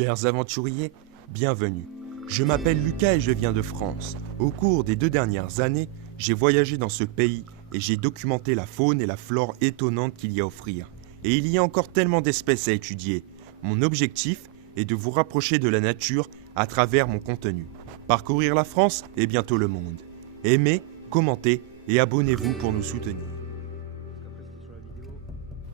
Chers aventuriers, bienvenue. Je m'appelle Lucas et je viens de France. Au cours des 2 dernières années, j'ai voyagé dans ce pays et j'ai documenté la faune et la flore étonnantes qu'il y a à offrir. Et il y a encore tellement d'espèces à étudier. Mon objectif est de vous rapprocher de la nature à travers mon contenu. Parcourir la France et bientôt le monde. Aimez, commentez et abonnez-vous pour nous soutenir.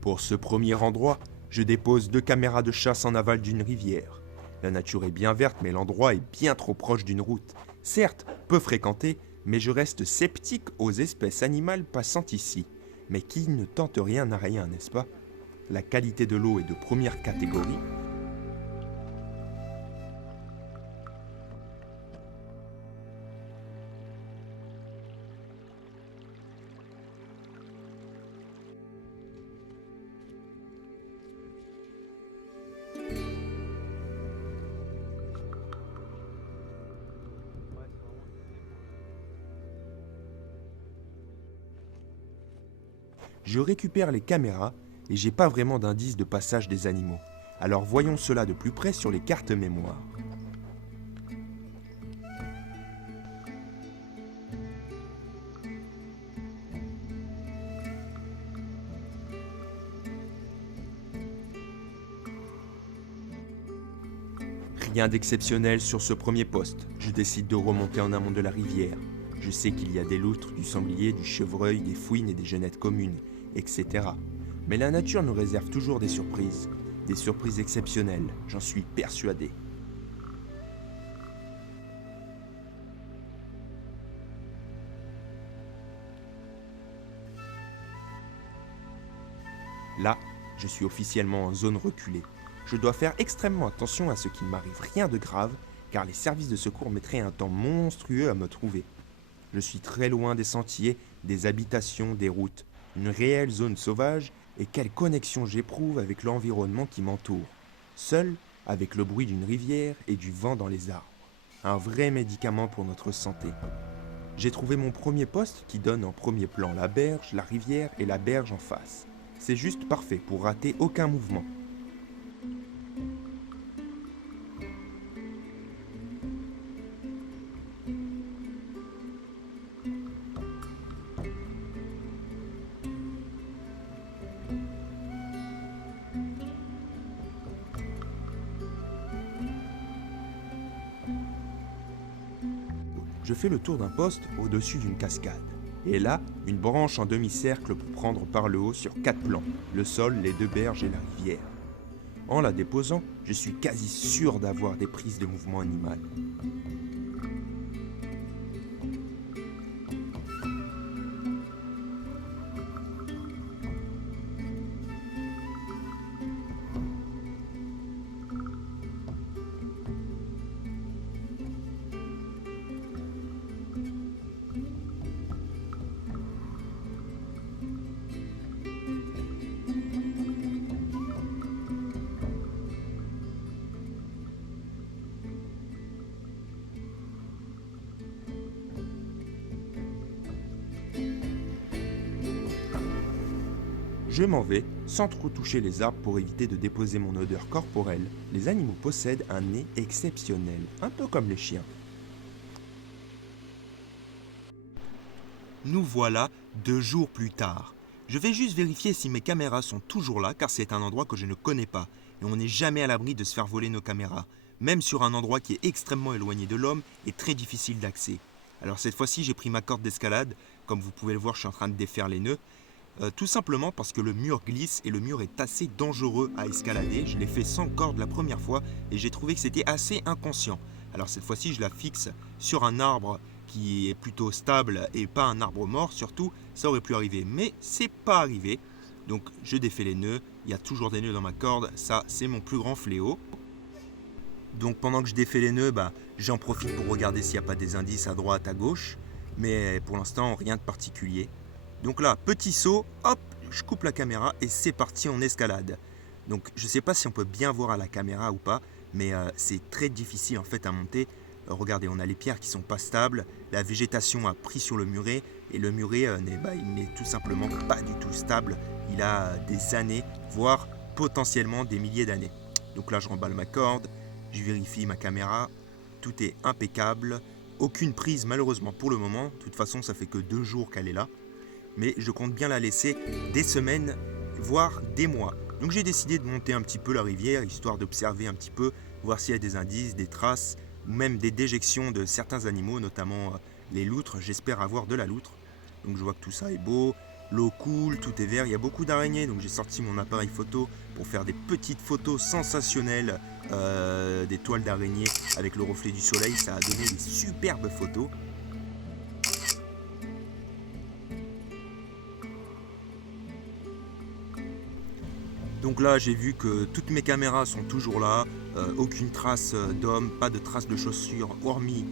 Pour ce premier endroit, je dépose 2 caméras de chasse en aval d'une rivière. La nature est bien verte, mais l'endroit est bien trop proche d'une route. Certes, peu fréquentée, mais je reste sceptique aux espèces animales passant ici. Mais qui ne tente rien n'a rien, n'est-ce pas? La qualité de l'eau est de première catégorie. Je récupère les caméras et j'ai pas vraiment d'indice de passage des animaux. Alors voyons cela de plus près sur les cartes mémoire. Rien d'exceptionnel sur ce premier poste. Je décide de remonter en amont de la rivière. Je sais qu'il y a des loutres, du sanglier, du chevreuil, des fouines et des genettes communes, etc. Mais la nature nous réserve toujours des surprises exceptionnelles, j'en suis persuadé. Là, je suis officiellement en zone reculée. Je dois faire extrêmement attention à ce qu'il ne m'arrive rien de grave, car les services de secours mettraient un temps monstrueux à me trouver. Je suis très loin des sentiers, des habitations, des routes, une réelle zone sauvage, et quelle connexion j'éprouve avec l'environnement qui m'entoure, seul avec le bruit d'une rivière et du vent dans les arbres. Un vrai médicament pour notre santé. J'ai trouvé mon premier poste qui donne en premier plan la berge, la rivière et la berge en face. C'est juste parfait pour rater aucun mouvement. Je fais le tour d'un poste au-dessus d'une cascade. Et là, une branche en demi-cercle pour prendre par le haut sur 4 plans, le sol, les 2 berges et la rivière. En la déposant, je suis quasi sûr d'avoir des prises de mouvement animal. Je m'en vais, sans trop toucher les arbres pour éviter de déposer mon odeur corporelle. Les animaux possèdent un nez exceptionnel, un peu comme les chiens. Nous voilà 2 jours plus tard. Je vais juste vérifier si mes caméras sont toujours là, car c'est un endroit que je ne connais pas. Et on n'est jamais à l'abri de se faire voler nos caméras, même sur un endroit qui est extrêmement éloigné de l'homme et très difficile d'accès. Alors cette fois-ci, j'ai pris ma corde d'escalade. Comme vous pouvez le voir, je suis en train de défaire les nœuds. Tout simplement parce que le mur glisse et le mur est assez dangereux à escalader. Je l'ai fait sans corde la première fois et j'ai trouvé que c'était assez inconscient. Alors cette fois-ci, je la fixe sur un arbre qui est plutôt stable et pas un arbre mort surtout. Ça aurait pu arriver, mais c'est pas arrivé. Donc je défais les nœuds. Il y a toujours des nœuds dans ma corde. Ça, c'est mon plus grand fléau. Donc pendant que je défais les nœuds, j'en profite pour regarder s'il n'y a pas des indices à droite, à gauche. Mais pour l'instant, rien de particulier. Donc là, petit saut, hop, je coupe la caméra et c'est parti en escalade. Donc je ne sais pas si on peut bien voir à la caméra ou pas, mais c'est très difficile en fait à monter. Regardez, on a les pierres qui sont pas stables, la végétation a pris sur le muret et le muret il n'est tout simplement pas du tout stable. Il a des années, voire potentiellement des milliers d'années. Donc là, je remballe ma corde, je vérifie ma caméra, tout est impeccable, aucune prise malheureusement pour le moment, de toute façon ça fait que 2 jours qu'elle est là, mais je compte bien la laisser des semaines, voire des mois. Donc j'ai décidé de monter un petit peu la rivière, histoire d'observer un petit peu, voir s'il y a des indices, des traces, ou même des déjections de certains animaux, notamment les loutres, j'espère avoir de la loutre. Donc je vois que tout ça est beau, l'eau coule, tout est vert, il y a beaucoup d'araignées, donc j'ai sorti mon appareil photo pour faire des petites photos sensationnelles des toiles d'araignées avec le reflet du soleil, ça a donné des superbes photos. Donc là, j'ai vu que toutes mes caméras sont toujours là, aucune trace d'homme, pas de trace de chaussures hormis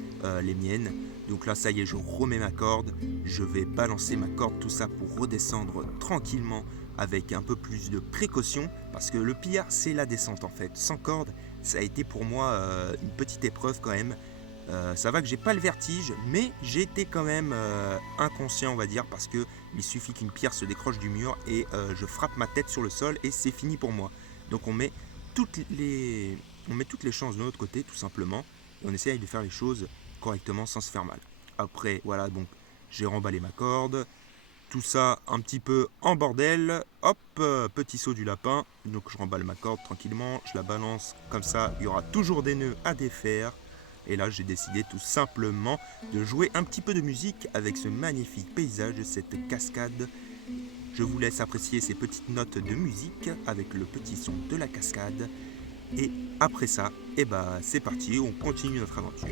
les miennes. Donc là, ça y est, je remets ma corde, je vais balancer ma corde, tout ça pour redescendre tranquillement avec un peu plus de précaution, parce que le pire, c'est la descente en fait. Sans corde, ça a été pour moi une petite épreuve quand même. Ça va que j'ai pas le vertige, mais j'ai été quand même inconscient, on va dire, parce que il suffit qu'une pierre se décroche du mur et je frappe ma tête sur le sol et c'est fini pour moi. Donc on met toutes les chances de notre côté, tout simplement, et on essaye de faire les choses correctement sans se faire mal. Après, voilà, donc j'ai remballé ma corde, tout ça un petit peu en bordel. Hop, petit saut du lapin. Donc je remballe ma corde tranquillement, je la balance comme ça, il y aura toujours des nœuds à défaire. Et là, j'ai décidé tout simplement de jouer un petit peu de musique avec ce magnifique paysage, cette cascade. Je vous laisse apprécier ces petites notes de musique avec le petit son de la cascade. Et après ça, c'est parti, on continue notre aventure.